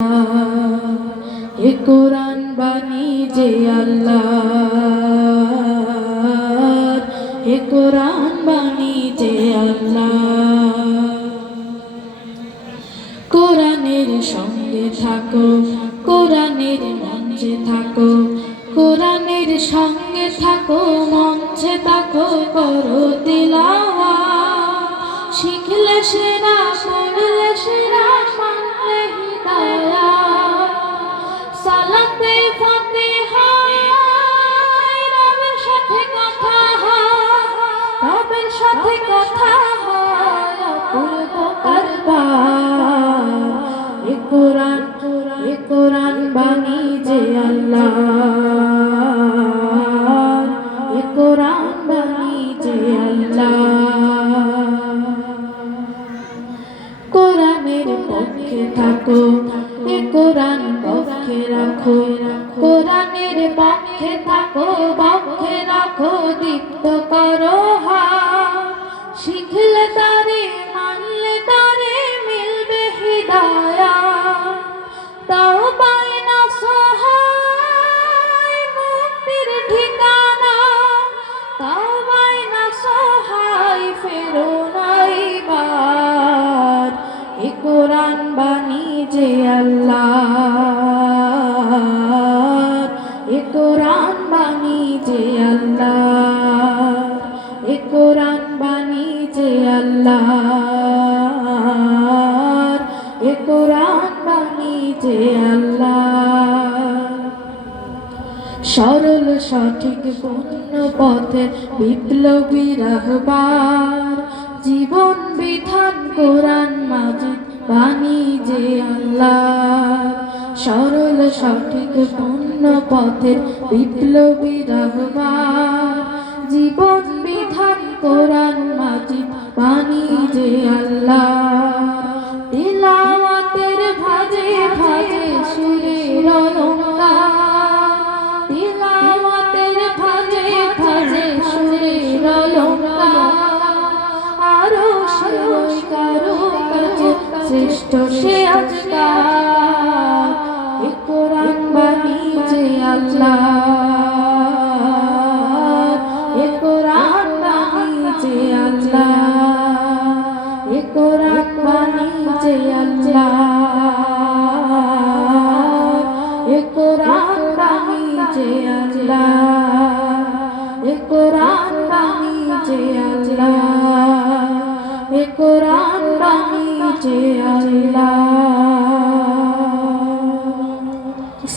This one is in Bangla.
এ কোরআন বাণী যে আল্লাহর, এ কোরআন বাণী যে আল্লাহর। কোরআনের সঙ্গে থাকো, কোরআনের মঞ্চে থাকো, কোরআনের সঙ্গে থাকো, মঞ্চে থাকো, করো তিলাওয়াত। শিখলে সেরা, পড়লে সেরা, মানলে হিদায়াত। সালাতে ফাতিহা রবের সাথে কথা হয়, রবের সাথে কথা হয়, অপূর্ব কারবার। এ কোরআন, এ কোরআন বাণী যে আল্লাহর, এ কোরআন বাণী যে আল্লাহর। কোরআনের পক্ষে থাকো, এ কোরআন পক্ষে রাখো, কোরআনের পক্ষে থাকো, পক্ষে রাখো, দীপ্ত করো হাত। শিখলে তারে, মানলে তারে, মিলবে হিদায়াত। তাওবায় নসহায় মুক্তির ঠিকানা, তাওবায় নসহায় ফেরো না এবার। এ কোরআন বাণী যে আল্লাহর, এ কোরআন বাণী যে আল্লাহর, এ কোরআন বাণী যে আল্লাহর, এ কোরআন বাণী যে আল্লাহর। সরল সঠিক পূর্ণ পথে বিপ্লবী রাহবার, জীবন বিধান কোরআন মাজিদ বাণী যে আল্লাহর। সরল সঠিক পূর্ণ পথের বিপ্লবী রাহবার, জীবন বিধান কোরআন মাজিদ বাণী যে আল্লাহর।